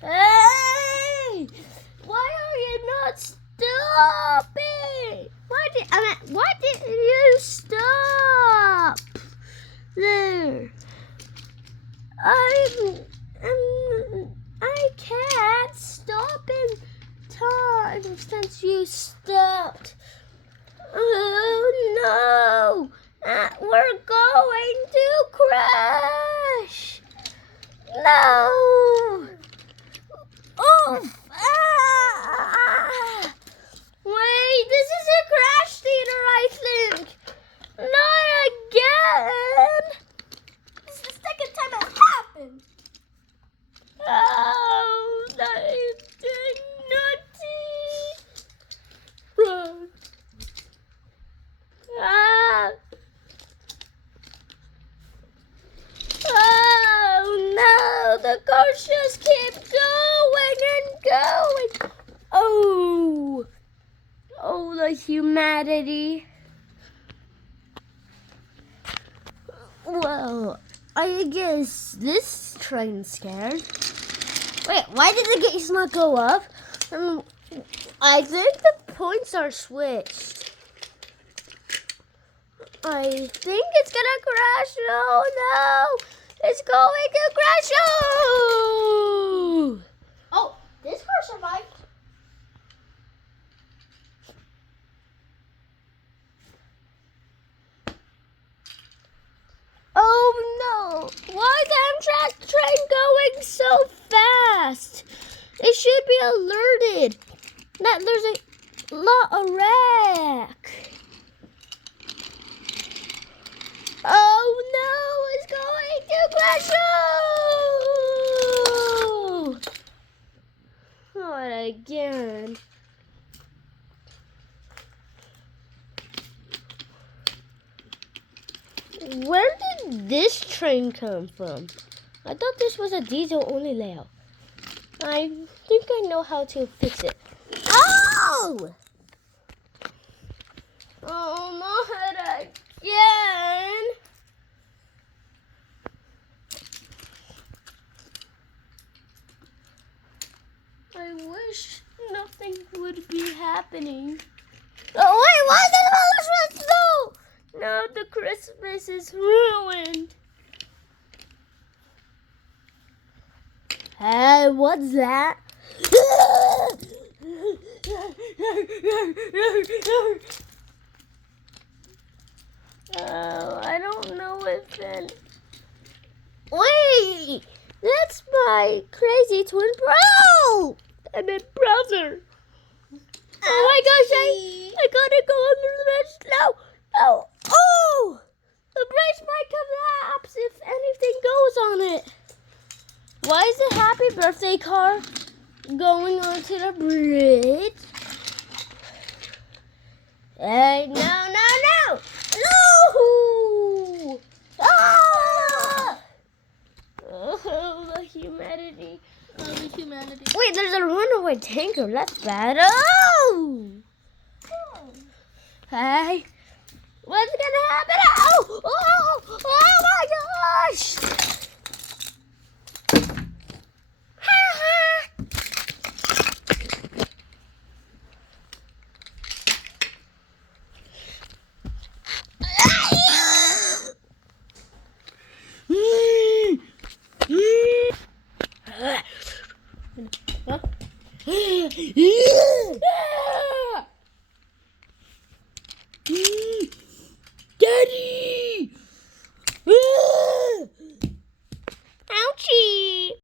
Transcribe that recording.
Hey! Why are you not stopping? Why didn't you stop? There. I can't stop in time since you stopped. Oh no! We're going to crash! No! Oof! Ah! Wait, this is a crash theater, I think. Not again. This is the second time it happened. Oh, that is nutty. Run. Ah. Oh no, the cars just keep going and going. Oh, the humanity. Well, I guess this train's scared. Wait, why did the gates not go up? I think the points are switched. I think it's gonna crash. Oh no! It's going to crash. Oh, this car survived. Oh no! Why is the Amtrak train going so fast? It should be alerted that there's a wreck. Oh no! It's going to crash! Oh! Not again. Where did this train come from? I thought this was a diesel only layout. I think I know how to fix it. Oh! Oh, not again. I wish nothing would be happening. Oh, wait, why is the Christmas snow? Now the Christmas is ruined. Hey, what's that? Oh, I don't know if it... Wait! That's my crazy twin bro! I meant brother. Oh my gosh, I gotta go under the bridge. No! Oh! Oh! The bridge might collapse if anything goes on it. Why is the happy birthday car going onto the bridge? Hey, no! No! Ah! Oh, the humanity. Wait, there's a runaway tanker. That's bad. Oh! Hey. What's gonna happen? Oh my gosh!